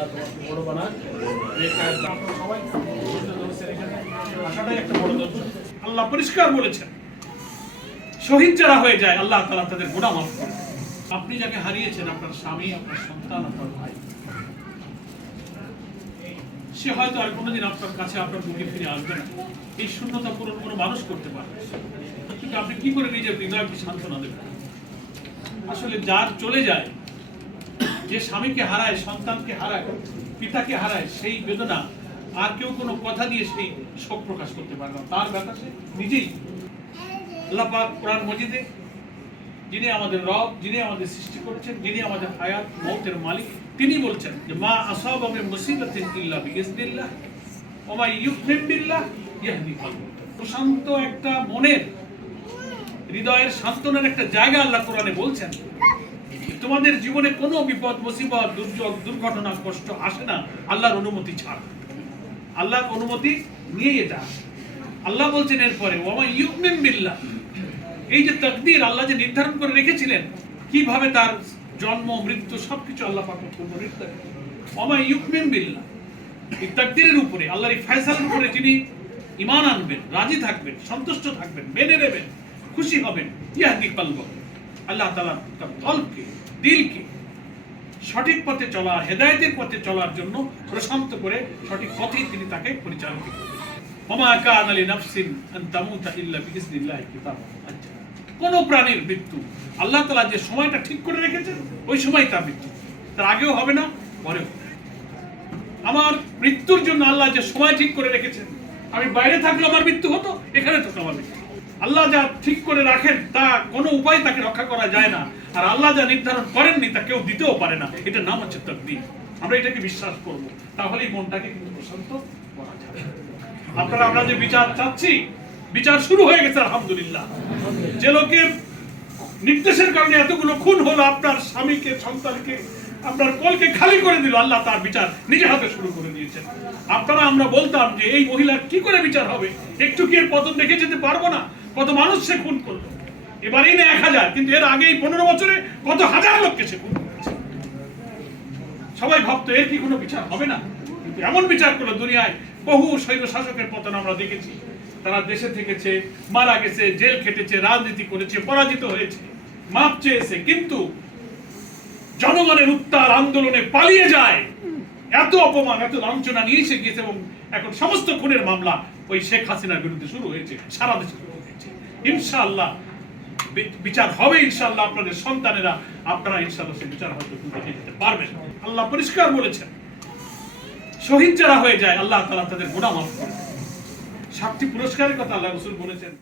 আল্লাহ তোমাকে বড় বানাক। সবাই আশাটাই একটা বড় দর্শন। আল্লাহ পরিষ্কার বলেছেন, শহীদ যারা হয়ে যায় আল্লাহ তাআলা তাদের গুনাহ মাফ করে। আপনি যাকে হারিয়েছেন, আপনার স্বামী, আপনার সন্তান, আপনার ভাই, সে হয়তো আর কোনোদিন আপনার কাছে আপনার বুকে ফিরে আসবে না। এই শূন্যতা পূরণ কোনো মানুষ করতে পারে, কিন্তু আপনি কি করে নিজের হৃদয়কে সান্ত্বনা দেবেন? আসলে যার চলে যায়, যে স্বামীকে হারায়, সন্তানকে হারায়, পিতাকে হারায়, সেই বেদনা আর কেউ কোনো কথা দিয়ে সেই শোক প্রকাশ করতে পারে না। তার ব্যথা সে নিজেই। আল্লাহ পাক কোরআন মাজিদে, যিনি আমাদের রব, যিনি আমাদের সৃষ্টি করেছেন, যিনি আমাদের হায়াত মওতের মালিক, তিনি বলছেন যে মা আসাবা মিন মুসিবাতিন ইল্লা বিইজনিল্লাহ ওয়া মা ইউমিন বিল্লাহ ইয়াহদি কলবু। প্রশান্ত একটা মনের, হৃদয়ের সান্ত্বনার একটা জায়গা আল্লাহ কোরআনে বলছেন, তোমাদের জীবনে কোনো বিপদ, মুসিবত, দুর্যোগ, দুর্ঘটনা, কষ্ট আসে না আল্লাহর অনুমতি ছাড়া। আল্লাহর অনুমতি নিয়ে এটা আল্লাহ বলছেন। এরপরে ওয়া মা ইউমিন বিল্লাহ, এই যে তাকদীর আল্লাহ যে নির্ধারণ করে রেখেছিলেন, কিভাবে তার জন্ম, মৃত্যু সবকিছু আল্লাহ পাক পূর্ণ নির্ধারণ। ওয়া মা ইউমিন বিল্লাহ, এই তাকদীরের উপরে, আল্লাহর এই ফয়সালার উপরে যিনি ঈমান আনবেন, রাজি থাকবেন, সন্তুষ্ট থাকবেন, মেনে নেবেন, খুশি হবেন, ইয়াহদি কলবু, আল্লাহ তাআলা তার কলবকে, দিলকে সঠিক পথে চলা, হেদায়েতের পথে চলার জন্য প্রশান্ত করে সঠিক পথেই তিনি তাকে পরিচালিত করবেন। ওয়া মা কানা লিনাফসিন আন তামুতা ইল্লা বিইজনিল্লাহি কিতাবান আজ্জাল। কোন প্রাণীর মৃত্যু আল্লাহ তাআলা যে সময়টা ঠিক করে রেখেছেন, ওই সময় তার মৃত্যু, তার আগেও হবে না, পরেও। আমার মৃত্যুর জন্য আল্লাহ যে সময় ঠিক করে রেখেছেন, আমি বাইরে থাকলে আমার মৃত্যু হতো, এখানে তো আমার মৃত্যু। আল্লাহ যা ঠিক করে রাখেন তা কোনো উপায় তাকে রক্ষা করা যায় না, আর আল্লাহ যা নির্ধারণ করেননি তা কেউ দিতেও পারে না। এটার নাম হচ্ছে তাকদীর। আমরা এটাকে বিশ্বাস করব, তাহলেই মনটাকে কিন্তু প্রশান্ত করা যাবে। আপনারা, আমরা যে বিচার চাচ্ছি, বিচার শুরু হয়ে গেছে আলহামদুলিল্লাহ। যে লোকের নির্দেশের কারণে এতগুলো খুন হলো, আপনার স্বামীকে, সন্তানকে, আপনার কলকে খালি করে দিল, আল্লাহ তার বিচার নিজে হাতে শুরু করে দিয়েছেন। আপনারা, আমরা বলতাম যে এই মহিলার কি করে বিচার হবে, একটু কি এর পতন দেখে যেতে পারবো না? কত মানুষ সে খুন করলো, এবারেই না 1000, কিন্তু এর আগে 15 বছরে কত হাজার লোককে সে খুন করেছে। সবাই ভাবতো এর কি কোনো বিচার হবে না, কিন্তু এমন বিচার করলো। দুনিয়ায় বহু স্বৈর শাসকের পতন আমরা দেখেছি। তারা দেশে থেকেছে, মারা গেছে, জেল খেটেছে, রাজনীতি করেছে, পরাজিত হয়েছে, মাপ চেয়েছে, কিন্তু জনগণের উত্তাল আন্দোলনে পালিয়ে যায়। এত অপমান, এত লাঞ্ছনা নিয়ে এসে গিয়েছে, এবং এখন সমস্ত খুনের মামলা ওই শেখ হাসিনার বিরুদ্ধে শুরু হয়েছে, সারা দেশে শুরু হয়েছে। ইনশাআল্লাহ বিচার হবে, ইনশাআল্লাহ আপনাদের সন্তানেরা, আপনারা ইনশাআল্লাহ সেই বিচার হয়তো দেখে যেতে পারবেন। আল্লাহ পরিষ্কার বলেছেন, শহীদ যারা হয়ে যায় আল্লাহ তাআলা তাদের গুনাহ মাফ করে। 7টি পুরস্কারের কথা আল্লাহ রাসূল বলেছেন।